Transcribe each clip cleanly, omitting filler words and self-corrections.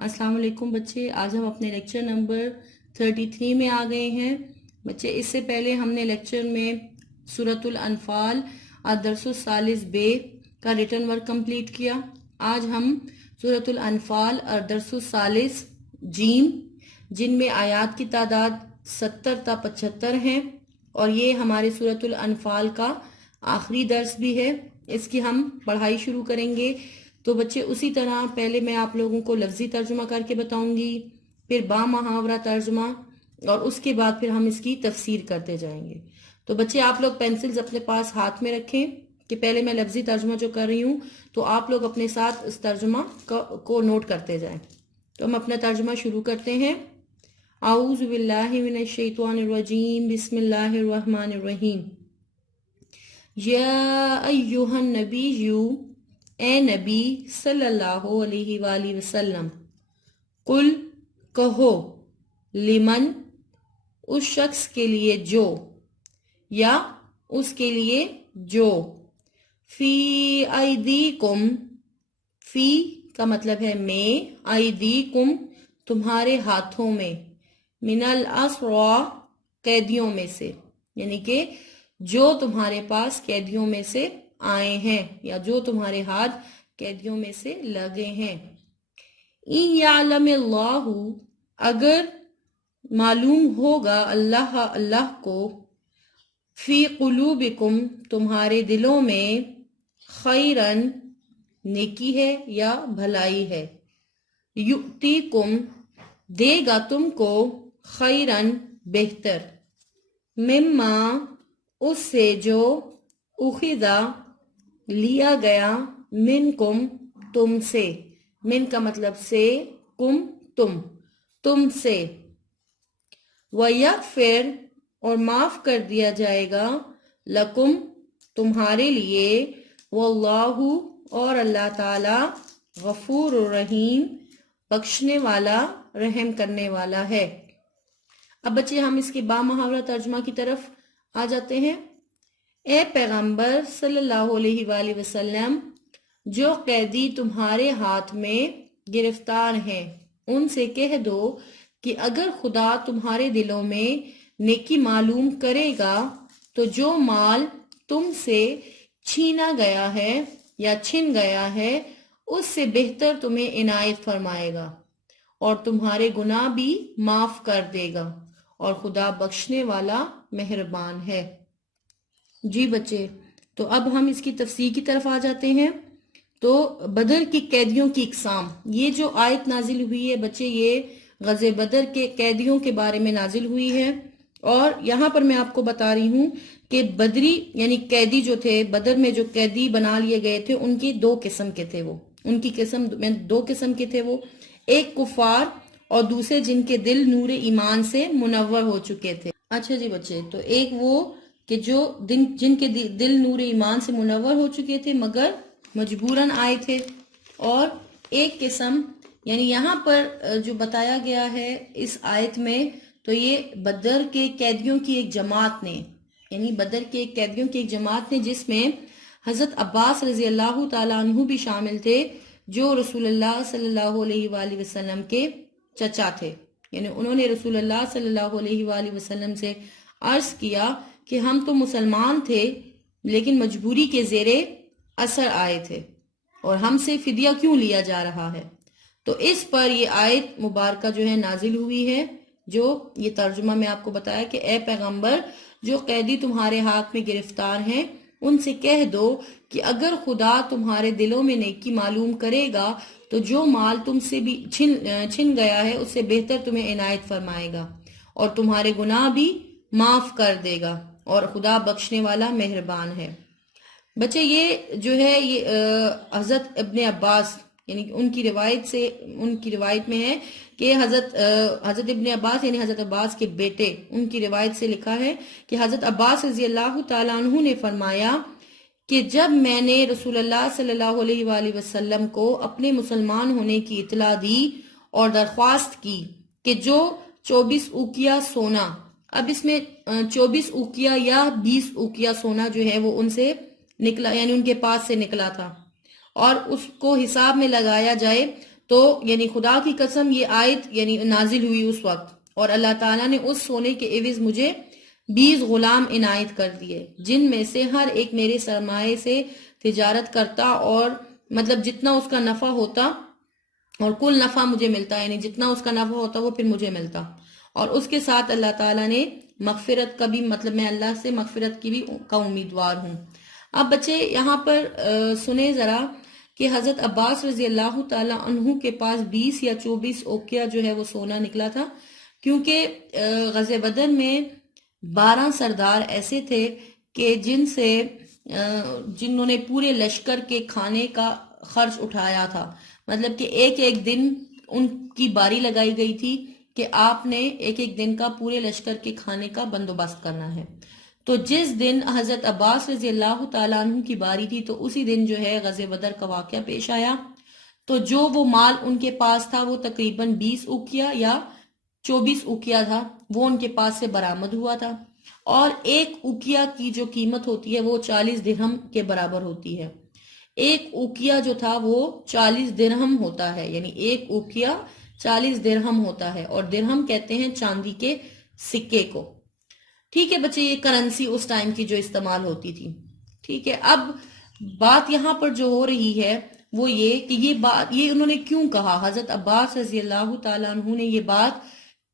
السلام علیکم بچے، آج ہم اپنے لیکچر نمبر 33 میں آ گئے ہیں۔ بچے اس سے پہلے ہم نے لیکچر میں سورۃ الانفال الدرس الثالث بے کا ریٹن ورک کمپلیٹ کیا۔ آج ہم سورۃ الانفال الدرس الثالث جیم، جن میں آیات کی تعداد 70 تا 75 ہیں، اور یہ ہمارے سورۃ الانفال کا آخری درس بھی ہے۔ اس کی ہم پڑھائی شروع کریں گے۔ تو بچے اسی طرح پہلے میں آپ لوگوں کو لفظی ترجمہ کر کے بتاؤں گی، پھر با محاورہ ترجمہ، اور اس کے بعد پھر ہم اس کی تفسیر کرتے جائیں گے۔ تو بچے آپ لوگ پینسلز اپنے پاس ہاتھ میں رکھیں کہ پہلے میں لفظی ترجمہ جو کر رہی ہوں تو آپ لوگ اپنے ساتھ اس ترجمہ کو نوٹ کرتے جائیں۔ تو ہم اپنا ترجمہ شروع کرتے ہیں۔ اعوذ باللہ من الشیطان الرجیم، بسم اللہ الرحمن الرحیم۔ یا ایہا النبی، اے نبی صلی اللہ علیہ وآلہ وسلم، قل کہو، لمن اس شخص کے لیے جو، یا اس کے لیے جو، فی ایدیکم، فی کا مطلب ہے میں، ایدیکم تمہارے ہاتھوں میں، من الاسرا قیدیوں میں سے، یعنی کہ جو تمہارے پاس قیدیوں میں سے آئے ہیں، یا جو تمہارے ہاتھ قیدیوں میں سے لگے ہیں۔ ان یعلم اللہ، اگر معلوم ہوگا اللہ کو، فی قلوبکم تمہارے دلوں میں، خیرن نیکی ہے یا بھلائی ہے، یؤتیکم دے گا تم کو، خیرن بہتر، مما اس سے جو، اخذا لیا گیا، منکم تم سے، من کا مطلب سے، کم تم سے، وَيَغْفِرْ اور معاف کر دیا جائے گا، لکم تمہارے لیے، واللہ اور اللہ تعالی، غفور الرحیم بخشنے والا، رحم کرنے والا ہے۔ اب بچے ہم اس کے با محاورہ ترجمہ کی طرف آ جاتے ہیں۔ اے پیغمبر صلی اللہ علیہ وآلہ وسلم، جو قیدی تمہارے ہاتھ میں گرفتار ہیں ان سے کہہ دو کہ اگر خدا تمہارے دلوں میں نیکی معلوم کرے گا تو جو مال تم سے چھینا گیا ہے یا چھن گیا ہے اس سے بہتر تمہیں عنایت فرمائے گا، اور تمہارے گناہ بھی معاف کر دے گا، اور خدا بخشنے والا مہربان ہے۔ جی بچے، تو اب ہم اس کی تفسیر کی طرف آ جاتے ہیں۔ تو بدر کی قیدیوں کی اقسام، یہ جو آیت نازل ہوئی ہے بچے، یہ غزوہ بدر کے قیدیوں کے بارے میں نازل ہوئی ہے، اور یہاں پر میں آپ کو بتا رہی ہوں کہ بدری یعنی قیدی جو تھے، بدر میں جو قیدی بنا لیے گئے تھے ان کی دو قسم کے تھے، وہ ان کی قسم میں دو قسم کے تھے، وہ ایک کفار اور دوسرے جن کے دل نور ایمان سے منور ہو چکے تھے۔ اچھا جی بچے، تو ایک وہ کہ جن کے دل نور ایمان سے منور ہو چکے تھے مگر مجبوراً آئے تھے، اور ایک قسم یعنی یہاں پر جو بتایا گیا ہے اس آیت میں، تو یہ بدر کے قیدیوں کی ایک جماعت نے، یعنی بدر کے قیدیوں کی ایک جماعت نے، جس میں حضرت عباس رضی اللہ تعالیٰ عنہ بھی شامل تھے، جو رسول اللہ صلی اللہ علیہ وآلہ وسلم کے چچا تھے۔ یعنی انہوں نے رسول اللہ صلی اللہ علیہ وآلہ وسلم سے عرض کیا کہ ہم تو مسلمان تھے لیکن مجبوری کے زیر اثر آئے تھے، اور ہم سے فدیہ کیوں لیا جا رہا ہے؟ تو اس پر یہ آیت مبارکہ جو ہے نازل ہوئی ہے، جو یہ ترجمہ میں آپ کو بتایا کہ اے پیغمبر، جو قیدی تمہارے ہاتھ میں گرفتار ہیں ان سے کہہ دو کہ اگر خدا تمہارے دلوں میں نیکی معلوم کرے گا تو جو مال تم سے بھی چھن گیا ہے اس سے بہتر تمہیں عنایت فرمائے گا، اور تمہارے گناہ بھی معاف کر دے گا، اور خدا بخشنے والا مہربان ہے۔ بچے یہ جو ہے یہ حضرت ابن عباس یعنی ان کی روایت میں ہے کہ حضرت ابن عباس یعنی حضرت عباس کے بیٹے، ان کی روایت سے لکھا ہے کہ حضرت عباس رضی اللہ تعالیٰ عنہ نے فرمایا کہ جب میں نے رسول اللہ صلی اللہ علیہ وآلہ وسلم کو اپنے مسلمان ہونے کی اطلاع دی اور درخواست کی کہ جو 24 اوقیہ سونا، اب اس میں 24 اوقیہ یا 20 اوقیہ سونا جو ہے وہ ان سے نکلا، یعنی ان کے پاس سے نکلا تھا، اور اس کو حساب میں لگایا جائے تو یعنی خدا کی قسم یہ آیت یعنی نازل ہوئی اس وقت، اور اللہ تعالیٰ نے اس سونے کے عوض مجھے 20 غلام عنایت کر دیے، جن میں سے ہر ایک میرے سرمایے سے تجارت کرتا، اور مطلب جتنا اس کا نفع ہوتا اور کل نفع مجھے ملتا، یعنی جتنا اس کا نفع ہوتا وہ پھر مجھے ملتا، اور اس کے ساتھ اللہ تعالیٰ نے مغفرت کا بھی، مطلب میں اللہ سے مغفرت کی بھی کا امیدوار ہوں۔ اب بچے یہاں پر سنیں ذرا کہ حضرت عباس رضی اللہ تعالیٰ عنہ کے پاس 20 یا 24 اوقیہ جو ہے وہ سونا نکلا تھا، کیونکہ غزوہ بدر میں 12 سردار ایسے تھے کہ جنہوں نے پورے لشکر کے کھانے کا خرچ اٹھایا تھا، مطلب کہ ایک ایک دن ان کی باری لگائی گئی تھی کہ آپ نے ایک ایک دن کا پورے لشکر کے کھانے کا بندوبست کرنا ہے۔ تو جس دن حضرت عباس رضی اللہ تعالیٰ عنہ کی باری تھی تو اسی دن جو ہے غزوہ بدر کا واقعہ پیش آیا، تو جو وہ مال ان کے پاس تھا وہ تقریباً 20 اوقیہ یا 24 اوقیہ تھا، وہ ان کے پاس سے برآمد ہوا تھا، اور ایک اوقیہ کی جو قیمت ہوتی ہے وہ 40 درہم کے برابر ہوتی ہے۔ ایک اوقیہ جو تھا وہ 40 درہم ہوتا ہے، یعنی ایک اوقیہ 40 درہم ہوتا ہے، اور درہم کہتے ہیں چاندی کے سکے کو۔ ٹھیک ہے بچے، یہ کرنسی اس ٹائم کی جو استعمال ہوتی تھی۔ ٹھیک ہے، اب بات یہاں پر جو ہو رہی ہے وہ یہ کہ یہ انہوں نے کیوں کہا، حضرت عباس رضی اللہ تعالیٰ عنہ نے یہ بات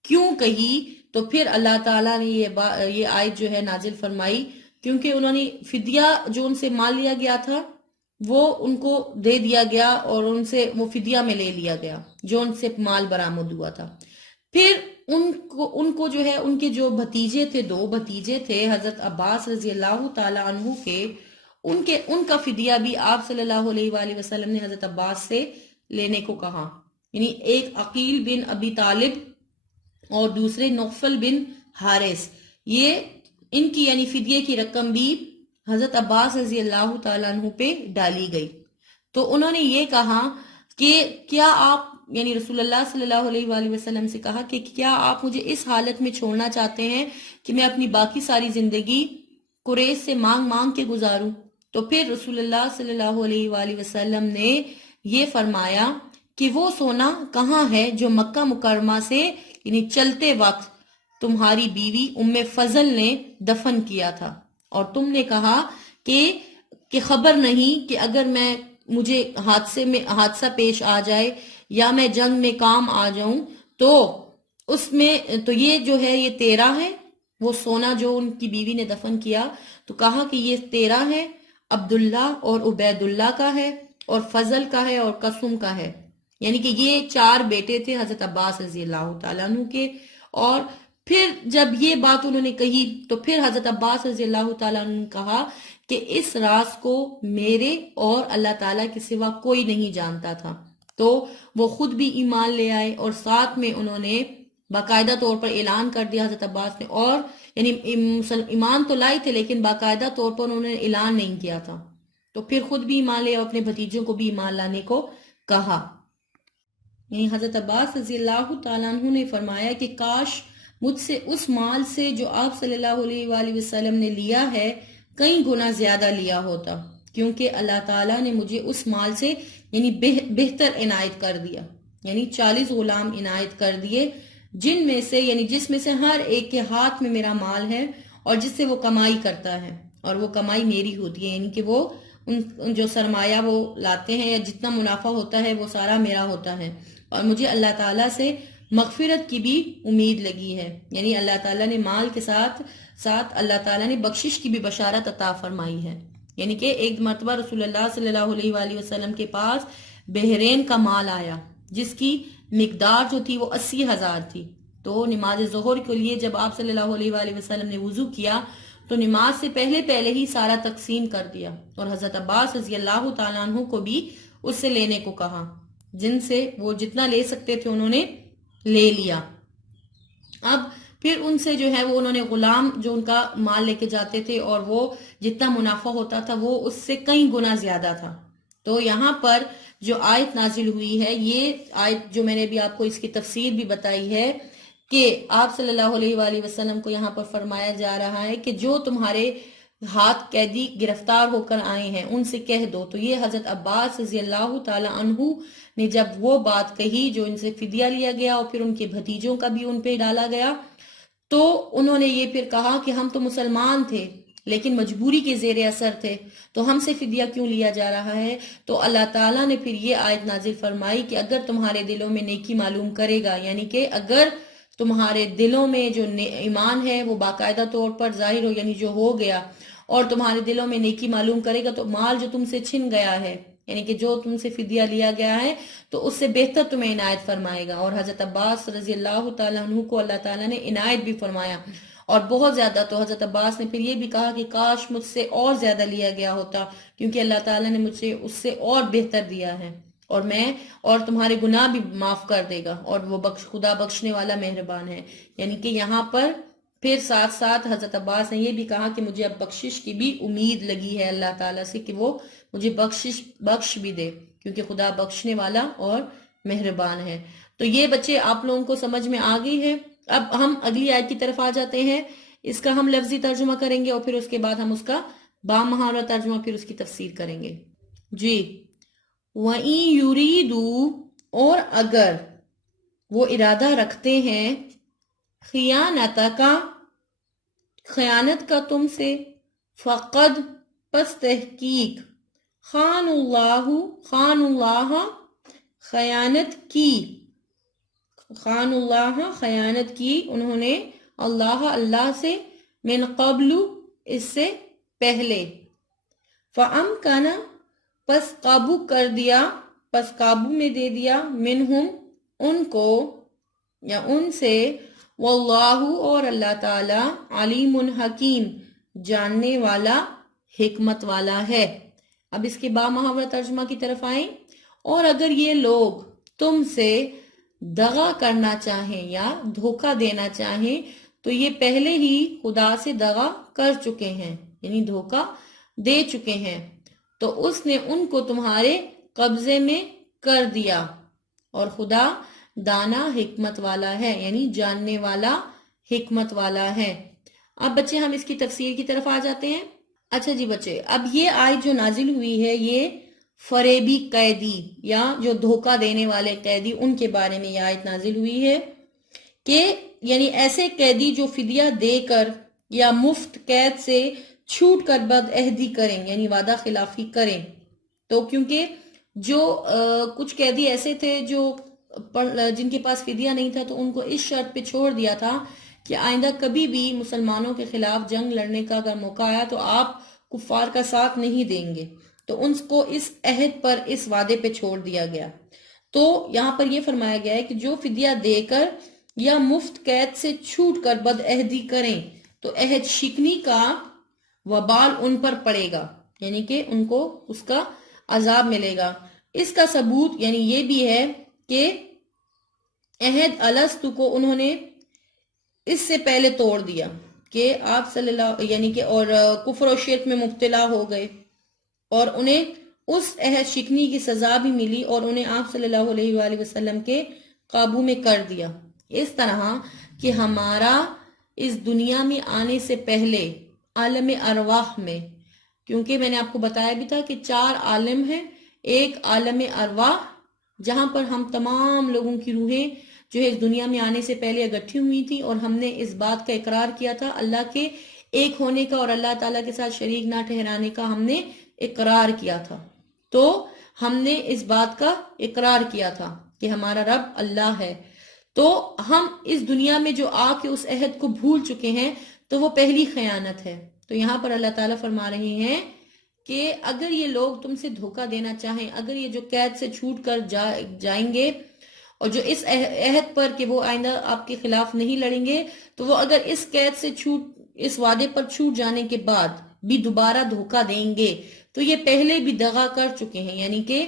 کیوں کہی؟ تو پھر اللہ تعالیٰ نے یہ آیت جو ہے نازل فرمائی، کیونکہ انہوں نے فدیہ جو ان سے مال لیا گیا تھا وہ ان کو دے دیا گیا، اور ان سے وہ فدیہ میں لے لیا گیا جو ان سے مال برآمد ہوا تھا۔ پھر ان کو جو ہے ان کے جو بھتیجے تھے، 2 بھتیجے تھے حضرت عباس رضی اللہ تعالی عنہ کے، ان کا فدیہ بھی آپ صلی اللہ علیہ وآلہ وسلم نے حضرت عباس سے لینے کو کہا، یعنی ایک عقیل بن ابی طالب اور دوسرے نوفل بن حارث، یہ ان کی یعنی فدیے کی رقم بھی حضرت عباس رضی اللہ تعالیٰ عنہ پہ ڈالی گئی۔ تو انہوں نے یہ کہا کہ کیا آپ، یعنی رسول اللہ صلی اللہ علیہ وآلہ وسلم سے کہا کہ کیا آپ مجھے اس حالت میں چھوڑنا چاہتے ہیں کہ میں اپنی باقی ساری زندگی قریش سے مانگ مانگ کے گزاروں؟ تو پھر رسول اللہ صلی اللہ علیہ وآلہ وسلم نے یہ فرمایا کہ وہ سونا کہاں ہے جو مکہ مکرمہ سے یعنی چلتے وقت تمہاری بیوی ام فضل نے دفن کیا تھا، اور تم نے کہا کہ خبر نہیں کہ اگر مجھے حادثہ پیش آ جائے یا میں جنگ میں کام آ جاؤں تو اس میں تو یہ جو ہے یہ تیرا ہے، وہ سونا جو ان کی بیوی نے دفن کیا، تو کہا کہ یہ تیرا ہے، عبداللہ اور عبید اللہ کا ہے، اور فضل کا ہے، اور قسم کا ہے، یعنی کہ یہ 4 بیٹے تھے حضرت عباس رضی اللہ تعالیٰ عنہ کے۔ اور پھر جب یہ بات انہوں نے کہی تو پھر حضرت عباس رضی اللہ تعالیٰ عنہ نے کہا کہ اس راز کو میرے اور اللہ تعالیٰ کے سوا کوئی نہیں جانتا تھا۔ تو وہ خود بھی ایمان لے آئے، اور ساتھ میں انہوں نے باقاعدہ طور پر اعلان کر دیا حضرت عباس نے، اور یعنی ایمان تو لائے تھے لیکن باقاعدہ طور پر انہوں نے اعلان نہیں کیا تھا، تو پھر خود بھی ایمان لے اور اپنے بھتیجوں کو بھی ایمان لانے کو کہا۔ یعنی حضرت عباس رضی اللہ تعالیٰ عنہ نے فرمایا کہ کاش مجھ سے اس مال سے جو آپ صلی اللہ علیہ وآلہ وسلم نے لیا ہے کئی گنا زیادہ لیا ہوتا، کیونکہ اللہ تعالیٰ نے مجھے اس مال سے یعنی بہتر عنایت کر دیا، یعنی 40 غلام عنایت کر دیے، جن میں سے یعنی جس میں سے ہر ایک کے ہاتھ میں میرا مال ہے، اور جس سے وہ کمائی کرتا ہے، اور وہ کمائی میری ہوتی ہے، یعنی کہ وہ ان جو سرمایہ وہ لاتے ہیں یا جتنا منافع ہوتا ہے وہ سارا میرا ہوتا ہے، اور مجھے اللہ تعالیٰ سے مغفرت کی بھی امید لگی ہے، یعنی اللہ تعالیٰ نے مال کے ساتھ ساتھ اللہ تعالیٰ نے بخشش کی بھی بشارت عطا فرمائی ہے۔ یعنی کہ ایک مرتبہ رسول اللہ صلی اللہ علیہ وآلہ وسلم کے پاس بحرین کا مال آیا، جس کی مقدار جو تھی وہ 80,000 تھی، تو نماز ظہر کے لیے جب آپ صلی اللہ علیہ وآلہ وسلم نے وضو کیا تو نماز سے پہلے ہی سارا تقسیم کر دیا، اور حضرت عباس رضی اللہ تعالیٰ عنہ کو بھی اس سے لینے کو کہا، جن سے وہ جتنا لے سکتے تھے انہوں نے لے لیا۔ اب پھر ان سے جو ہے وہ انہوں نے غلام جو ان کا مال لے کے جاتے تھے، اور وہ جتنا منافع ہوتا تھا وہ اس سے کئی گنا زیادہ تھا۔ تو یہاں پر جو آیت نازل ہوئی ہے، یہ آیت جو میں نے بھی آپ کو اس کی تفسیر بھی بتائی ہے کہ آپ صلی اللہ علیہ وآلہ وسلم کو یہاں پر فرمایا جا رہا ہے کہ جو تمہارے ہاتھ قیدی گرفتار ہو کر آئے ہیں ان سے کہہ دو. تو یہ حضرت عباس رضی اللہ تعالی عنہ نے جب وہ بات کہی جو ان سے فدیہ لیا گیا اور پھر ان کے بھتیجوں کا بھی ان پہ ڈالا گیا، تو انہوں نے یہ پھر کہا کہ ہم تو مسلمان تھے لیکن مجبوری کے زیر اثر تھے، تو ہم سے فدیہ کیوں لیا جا رہا ہے؟ تو اللہ تعالیٰ نے پھر یہ آیت نازل فرمائی کہ اگر تمہارے دلوں میں نیکی معلوم کرے گا، یعنی کہ اگر تمہارے دلوں میں جو ایمان ہے وہ باقاعدہ طور پر ظاہر ہو، یعنی جو ہو گیا، اور تمہارے دلوں میں نیکی معلوم کرے گا، تو مال جو تم سے چھن گیا ہے، یعنی کہ جو تم سے فدیہ لیا گیا ہے، تو اس سے بہتر تمہیں عنایت فرمائے گا. اور حضرت عباس رضی اللہ تعالیٰ عنہ کو اللہ تعالیٰ نے عنایت بھی فرمایا، اور بہت زیادہ. تو حضرت عباس نے پھر یہ بھی کہا کہ کاش مجھ سے اور زیادہ لیا گیا ہوتا، کیونکہ اللہ تعالیٰ نے مجھے اس سے اور بہتر دیا ہے، اور تمہارے گناہ بھی معاف کر دے گا، اور وہ خدا بخشنے والا مہربان ہے. یعنی کہ یہاں پر پھر ساتھ ساتھ حضرت عباس نے یہ بھی کہا کہ مجھے اب بخشش کی بھی امید لگی ہے اللہ تعالیٰ سے کہ وہ مجھے بخش بھی دے، کیونکہ خدا بخشنے والا اور مہربان ہے. تو یہ بچے آپ لوگوں کو سمجھ میں آ گئی ہے. اب ہم اگلی آیت کی طرف آ جاتے ہیں. اس کا ہم لفظی ترجمہ کریں گے اور پھر اس کے بعد ہم اس کا بامحاورہ ترجمہ پھر اس کی تفسیر کریں گے. جی. وَإِن يُرِيدُوا، اور اگر وہ ارادہ رکھتے ہیں، خیانتک، خیانت کا تم سے، فقد، پس تحقیق، خان اللہ، خیانت کی، خان اللہ، خیانت کی انہوں نے، اللہ سے، من قبل، اس سے پہلے، فَأَمْكَنَ، پس قابو کر دیا، پس قابو میں دے دیا، منہم، ان کو یا ان سے، واللہ، اور اللہ تعالی، علیم حکیم، جاننے والا، حکمت والا ہے. اب اس کے بامحاورہ ترجمہ کی طرف آئیں. اور اگر یہ لوگ تم سے دغا کرنا چاہیں یا دھوکہ دینا چاہیں تو یہ پہلے ہی خدا سے دغا کر چکے ہیں، یعنی دھوکہ دے چکے ہیں، تو اس نے ان کو تمہارے قبضے میں کر دیا، اور خدا دانا حکمت والا ہے، یعنی جاننے والا، حکمت والا ہے. اب بچے ہم اس کی تفسیر کی طرف آ جاتے ہیں. اچھا جی بچے، اب یہ آیت جو نازل ہوئی ہے یہ فریبی قیدی یا جو دھوکہ دینے والے قیدی، ان کے بارے میں یہ آیت نازل ہوئی ہے کہ یعنی ایسے قیدی جو فدیہ دے کر یا مفت قید سے چھوٹ کر بد عہدی کریں، یعنی وعدہ خلافی کریں. تو کیونکہ جو کچھ قیدی ایسے تھے جو جن کے پاس فدیہ نہیں تھا، تو ان کو اس شرط پہ چھوڑ دیا تھا کہ آئندہ کبھی بھی مسلمانوں کے خلاف جنگ لڑنے کا اگر موقع آیا تو آپ کفار کا ساتھ نہیں دیں گے. تو ان کو اس عہد پر، اس وعدے پہ چھوڑ دیا گیا. تو یہاں پر یہ فرمایا گیا ہے کہ جو فدیہ دے کر یا مفت قید سے چھوٹ کر بد عہدی کریں تو عہد شکنی کا وبال ان پر پڑے گا، یعنی کہ ان کو اس کا عذاب ملے گا. اس کا ثبوت یعنی یہ بھی ہے کہ عہد الستو کو انہوں نے اس سے پہلے توڑ دیا کہ آپ صلی اللہ یعنی کہ اور کفر و شرک میں مبتلا ہو گئے، اور انہیں اس عہد شکنی کی سزا بھی ملی، اور انہیں آپ صلی اللہ علیہ وآلہ وسلم کے قابو میں کر دیا. اس طرح کہ ہمارا اس دنیا میں آنے سے پہلے عالم ارواح میں، کیونکہ میں نے آپ کو بتایا بھی تھا کہ 4 عالم ہیں. ایک عالم ارواح جہاں پر ہم تمام لوگوں کی روحیں جو ہے اس دنیا میں آنے سے پہلے اکٹھی ہوئی تھی، اور ہم نے اس بات کا اقرار کیا تھا، اللہ کے ایک ہونے کا اور اللہ تعالیٰ کے ساتھ شریک نہ ٹھہرانے کا ہم نے اقرار کیا تھا. تو ہم نے اس بات کا اقرار کیا تھا کہ ہمارا رب اللہ ہے. تو ہم اس دنیا میں جو آ کے اس عہد کو بھول چکے ہیں، تو وہ پہلی خیانت ہے. تو یہاں پر اللہ تعالیٰ فرما رہے ہیں کہ اگر یہ لوگ تم سے دھوکہ دینا چاہیں، اگر یہ جو قید سے چھوٹ کر جائیں گے، اور جو اس عہد پر کہ وہ آئندہ آپ کے خلاف نہیں لڑیں گے، تو وہ اگر اس قید سے اس وعدے پر چھوٹ جانے کے بعد بھی دوبارہ دھوکہ دیں گے تو یہ پہلے بھی دغا کر چکے ہیں. یعنی کہ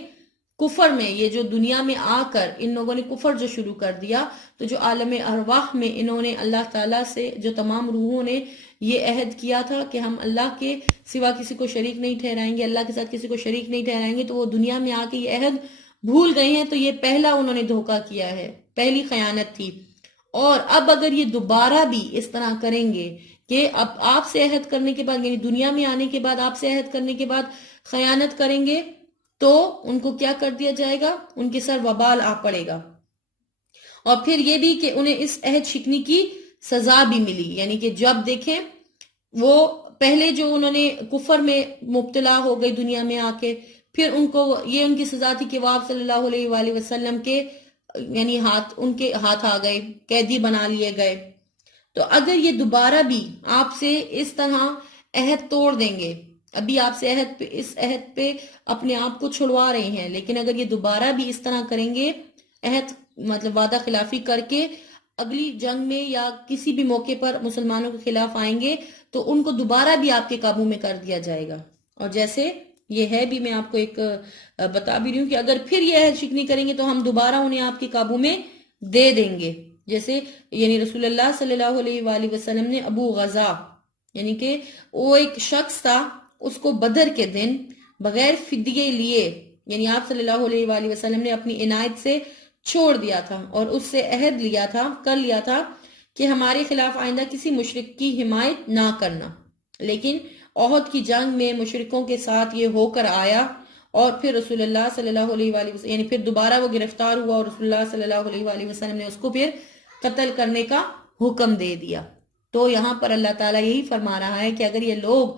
کفر میں، یہ جو دنیا میں آ کر ان لوگوں نے کفر جو شروع کر دیا، تو جو عالم ارواح میں انہوں نے اللہ تعالیٰ سے، جو تمام روحوں نے یہ عہد کیا تھا کہ ہم اللہ کے سوا کسی کو شریک نہیں ٹھہرائیں گے، اللہ کے ساتھ کسی کو شریک نہیں ٹھہرائیں گے، تو وہ دنیا میں آ کے یہ عہد بھول گئے ہیں. تو یہ پہلا انہوں نے دھوکہ کیا ہے، پہلی خیانت تھی. اور اب اگر یہ دوبارہ بھی اس طرح کریں گے کہ اب آپ سے عہد کرنے کے بعد، یعنی دنیا میں آنے کے بعد آپ سے عہد کرنے کے بعد خیانت کریں گے تو ان کو کیا کر دیا جائے گا، ان کے سر وبال آ پڑے گا۔ اور پھر یہ بھی کہ انہیں اس عہد شکنی کی سزا بھی ملی، یعنی کہ جب دیکھیں وہ پہلے جو انہوں نے کفر میں مبتلا ہو گئی دنیا میں آ کے، پھر ان کو یہ ان کی سزا تھی کہ وہ آپ صلی اللہ علیہ وآلہ وسلم کے یعنی ان کے ہاتھ آ گئے، قیدی بنا لیے گئے۔ تو اگر یہ دوبارہ بھی آپ سے اس طرح عہد توڑ دیں گے، ابھی آپ سے اس عہد پہ اپنے آپ کو چھڑوا رہے ہیں، لیکن اگر یہ دوبارہ بھی اس طرح کریں گے، عہد مطلب وعدہ خلافی کر کے اگلی جنگ میں یا کسی بھی موقع پر مسلمانوں کے خلاف آئیں گے تو ان کو دوبارہ بھی آپ کے قابو میں کر دیا جائے گا۔ اور جیسے یہ ہے بھی، میں آپ کو ایک بتا بھی رہی ہوں کہ اگر پھر یہ عہد شکنی کریں گے تو ہم دوبارہ انہیں آپ کے قابو میں دے دیں گے۔ جیسے یعنی رسول اللہ صلی اللہ علیہ وآلہ وسلم نے ابو غزا، یعنی کہ وہ ایک شخص تھا، اس کو بدر کے دن بغیر فدیے لیے، یعنی آپ صلی اللہ علیہ وآلہ وسلم نے اپنی عنایت سے چھوڑ دیا تھا اور اس سے عہد کر لیا تھا کہ ہمارے خلاف آئندہ کسی مشرک کی حمایت نہ کرنا۔ لیکن احد کی جنگ میں مشرکوں کے ساتھ یہ ہو کر آیا اور پھر رسول اللہ صلی اللہ علیہ وآلہ وسلم یعنی پھر دوبارہ وہ گرفتار ہوا اور رسول اللہ صلی اللہ علیہ وآلہ وسلم نے اس کو پھر قتل کرنے کا حکم دے دیا۔ تو یہاں پر اللہ تعالیٰ یہی فرما رہا ہے کہ اگر یہ لوگ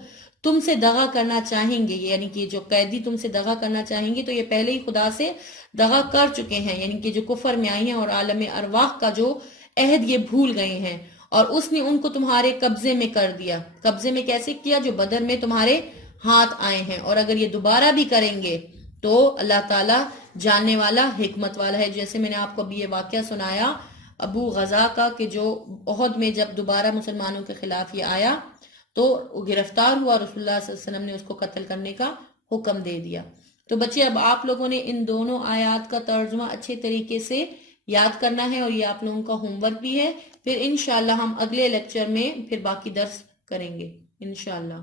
تم سے دغا کرنا چاہیں گے، یعنی کہ جو قیدی تم سے دغا کرنا چاہیں گے، تو یہ پہلے ہی خدا سے دغا کر چکے ہیں، یعنی کہ جو کفر میں آئی ہیں اور عالم ارواح کا جو عہد یہ بھول گئے ہیں، اور اس نے ان کو تمہارے قبضے میں کر دیا۔ قبضے میں کیسے کیا؟ جو بدر میں تمہارے ہاتھ آئے ہیں، اور اگر یہ دوبارہ بھی کریں گے تو اللہ تعالیٰ جاننے والا، حکمت والا ہے۔ جیسے میں نے آپ کو ابھی یہ واقعہ سنایا ابو غزا کا، کہ جو احد میں جب دوبارہ مسلمانوں کے خلاف یہ آیا تو گرفتار ہوا، رسول اللہ صلی اللہ علیہ وسلم نے اس کو قتل کرنے کا حکم دے دیا۔ تو بچے اب آپ لوگوں نے ان دونوں آیات کا ترجمہ اچھے طریقے سے یاد کرنا ہے، اور یہ آپ لوگوں کا ہوم ورک بھی ہے۔ پھر انشاءاللہ ہم اگلے لیکچر میں پھر باقی درس کریں گے انشاءاللہ۔